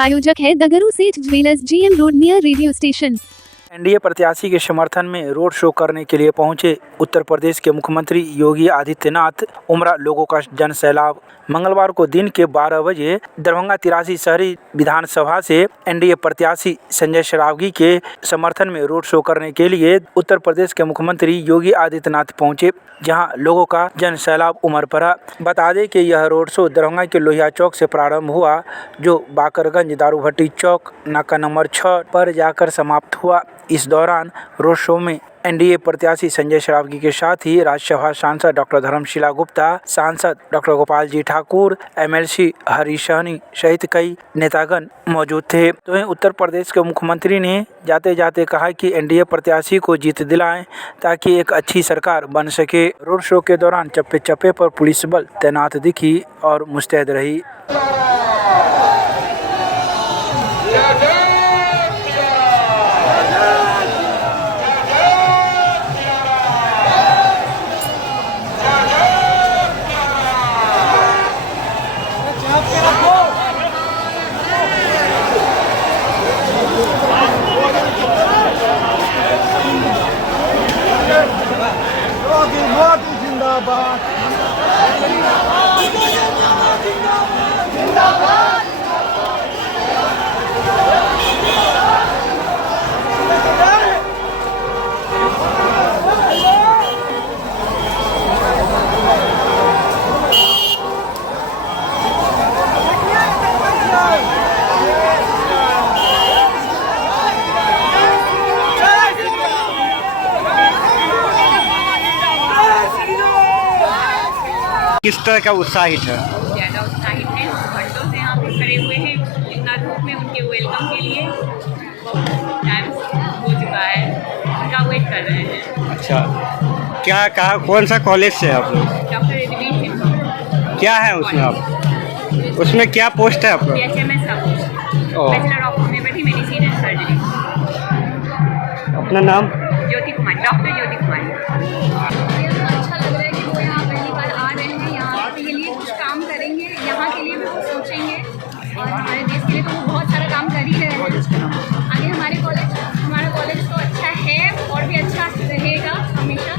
प्रायोजक है दगरू सेठ jewellers, GM road near radio station. NDA प्रत्याशी के समर्थन में रोड शो करने के लिए पहुंचे उत्तर प्रदेश के मुख्यमंत्री योगी आदित्यनाथ। उमड़ा लोगों का जन सैलाब। मंगलवार को दिन के 12 बजे दरभंगा 83 शहरी विधानसभा से एनडीए प्रत्याशी संजय सरावगी के समर्थन में रोड शो करने के लिए उत्तर प्रदेश के मुख्यमंत्री योगी आदित्यनाथ पहुंचे, जहां लोगों का जन सैलाब उमड़ पड़ा। बता दें कि यह रोड शो दरभंगा के लोहिया चौक से प्रारंभ हुआ, जो बाकरगंज दारू भट्टी चौक नाका नंबर 6 पर जाकर समाप्त हुआ। इस दौरान रोड शो में एनडीए प्रत्याशी संजय सरावगी के साथ ही राज्यसभा सांसद डॉक्टर धर्मशिला गुप्ता, सांसद डॉक्टर गोपाल जी ठाकुर, एमएलसी हरीश सहनी सहित कई नेतागण मौजूद थे। तो वहीं उत्तर प्रदेश के मुख्यमंत्री ने जाते जाते कहा कि एनडीए प्रत्याशी को जीत दिलाएं ताकि एक अच्छी सरकार बन सके। रोड शो के दौरान चप्पे चप्पे पर पुलिस बल तैनात दिखी और मुस्तैद रही। किस तरह का उत्साहित है? ज़्यादा उत्साहित हैं, घंटों से यहाँ पे खड़े हुए हैं इतना धूप में उनके वेलकम के लिए। टाइम हो चुका है, उनका वेट कर रहे हैं। अच्छा, क्या कहा, कौन सा कॉलेज से आप लोग? Doctor admission. क्या है उसमें आप? उसमें क्या पोस्ट है आपका? BHMS का post, bachelor of homeopathy medicine and surgery. अपना नाम? ज्योति कुमारी, डॉक्टर ज्योति कुमारी। अच्छा लग रहा है कि वो यहाँ पहली बार आ रहे हैं, यहाँ के लिए कुछ काम करेंगे, यहाँ के लिए भी कुछ सोचेंगे और हमारे देश के लिए तो वो बहुत सारा काम कर ही रहे हैं। आगे हमारा कॉलेज तो अच्छा है और भी अच्छा रहेगा हमेशा।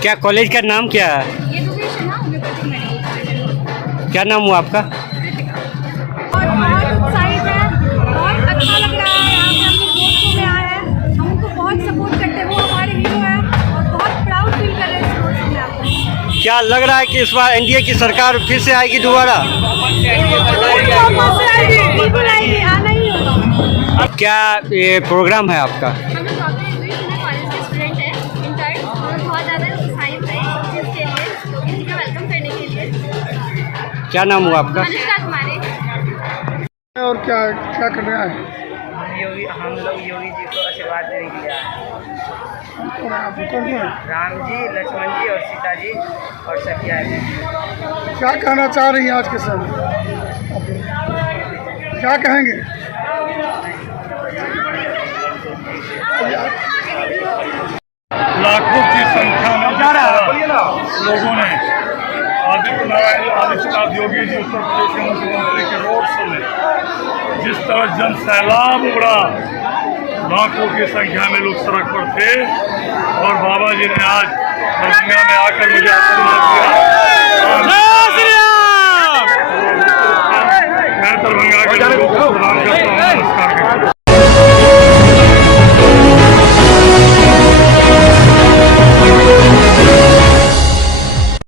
क्या कॉलेज का नाम क्या है? ये लोकेशन है होम्योपैथिक मेडिकल कॉलेज। क्या नाम हुआ आपका? और बहुत उत्साहित है, बहुत अच्छा लग रहा है। यहाँ पे हम लोग रोड शो में आए हैं, हम उनको बहुत सपोर्ट करते हैं, वो हमारे हीरो हैं और बहुत प्राउड फील कर रहे हैं इस रोड शो में आकर। क्या लग रहा है कि इस बार एनडीए की सरकार फिर से आएगी दोबारा? बिल्कुल आएगी, आना ही होगा। क्या ये प्रोग्राम है आपका? हम लोग डॉक्टर एडमिशन कॉलेज के स्टूडेंट हैं, इंटर्न, और बहुत ज़्यादा उत्साहित हैं इस चीज़ के लिए, तो किसी का वेलकम करने के लिए। क्या नाम हुआ आपका? अनुष्का कुमारी। और क्या क्या कर रहा है? हम लोग योगी जी को आशीर्वाद देने के लिए आए हैं। कौन है? राम जी, लक्ष्मण जी और सीता जी और सखिया जी। क्या कहना चाह रही हैं आज के समय? क्या कहेंगे? लाखों की संख्या में लोगों ने आदित्यनाथ योगी जी उत्तर प्रदेश के मुख्यमंत्री के रोड शो में जिस तरह जन सैलाब उमड़ा, लाखों की संख्या में लोग सड़क पर थे और बाबा जी ने आज दरभंगा में आकर मुझे आशीर्वाद